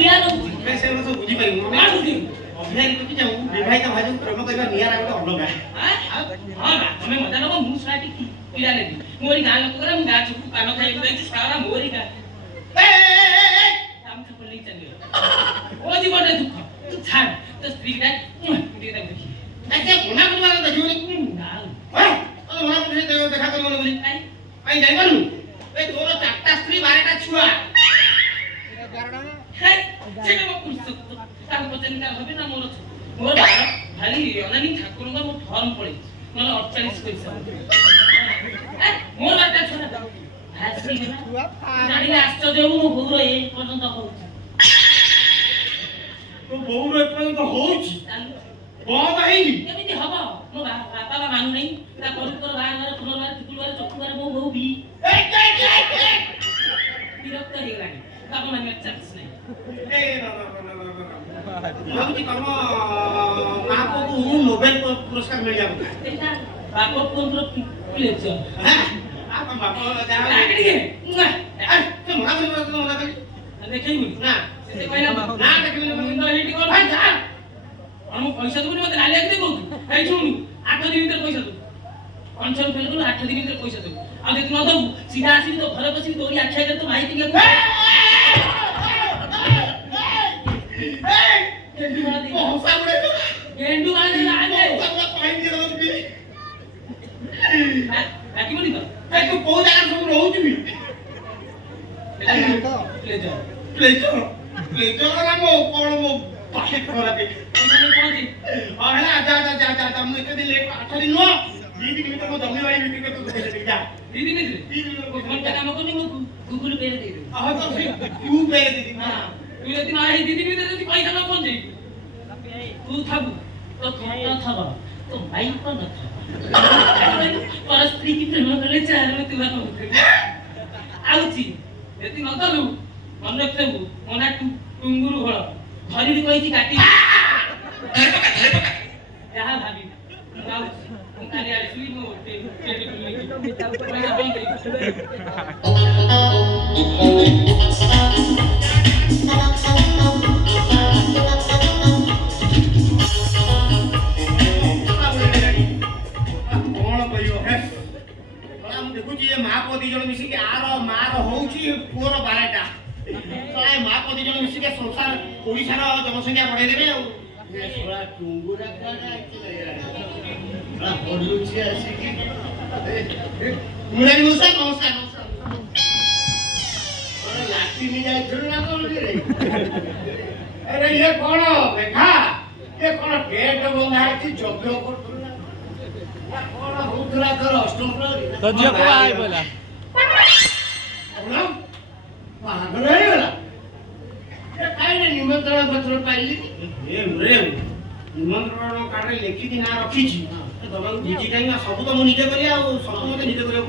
किया लो मैं से सब बुझी पाई मैं बुझी अभिनय को जाऊ विवाहित भाजू प्रेम करबा नियारा गोटे अलगा हां ना हमें मजा नबो मु साटी किला ले मोरी गां लोक करे मु गां चुप कान खाइ दै सारा मोरी गां हम तो बोली चले ओ जीवन दुख तू छाड़ तो स्त्री का दे दे अच्छा गुना गुना देखियो ना ए ओ गुना गुना देखा कर मन बोली आई जाई मानु ए तोर चारटा स्त्री 12टा छुआ कारण है सेटा मो पुरुष तार पचन का होबे ना मोर मोर खाली अनानी ठाकुर का मो फॉर्म पड़ी मोर 48 पैसा ए मोर बाटा छोरा हासी ना जानी आश्चर्य मो भौर ए पर्यंत होउछ तो भौर ए पर्यंत होउछ बहुत आईनी केमिति हबो मो बापा मानु नहीं ता पवित्र बार पुनर्बार तिकुलबार चक्कुबार मो भौ भी विरक्त हे लागे बापा माने चांस नहीं ए भाबुची कर्म मां को नोबेल पुरस्कार मिल जाबो एटा बापा पुत्र प्लेज हां आप बापा जा आकड़ी के तो मना करी देखैबु ना से कहला ना देखैबु ना हेटी कोन भाई जा हम पैसा देबो मते नालिया के देबो भाई सुन 8 दिन भीतर पैसा दो कौन फेल करू 8 दिन भीतर पैसा दो आ जे तू न दो सीधा आसी तो घर बसी तोरी आछा दे तो भाई टिके गेंडू मार दे हंसा उड़े गेंडू मार दे आगे सब पानी दे दो पी बाकी बोली तो ए तू को जगह सब रहू छी प्लेजर ना मो कोन मो पाके खरा के मैंने पहुंची और है जा मु इतने दिन लेट 8 दिन नो 2 दिन भीतर मो जमी वाली बिक्री के तू दे जा 2 दिन को फोन का काम को नहीं गूगल पे दे दे हां तो फिर तू पे दे दी हां तू यदि ना 2 दिन भीतर यदि पैसा ना पहुंचे तू थाबू तो खाता थाबा तो भाई को न था पर स्त्री की प्रेम करले चार में तुला कहू आउची यदि न तलू मन रखबू मना टुंगुरु घोळ घरी भी कहि काटी धरे पका जहां भाभी आउची काली आले सुई मो टेटी खुली पैसा बंद दी जण मिसी के आर मार होउची पुअर 12टा साय मा को दी जण मिसी के संसार ओडिसा रो जनसंख्या बढ़ाई देबे आ सोला टुंगुरा काडा आइले आ पडुची आसी की मुरारी मुसा नमस्कार अरे लाठी में जाय छोड़ ना कोन रे अरे ये कोन देखा ये कोन गेट बंधा है जग्ग करतो ना कोन होतला कर अष्टम तो दियो को आइ बोला पागल है वाला ये काई ने निमंत्रण पत्र पाइली ए रे निमंत्रण कार्ड लिखि दिना रखी छी तो बाबू बुझी काई ना सब तो मु निजे करिया सब मते निजे करिया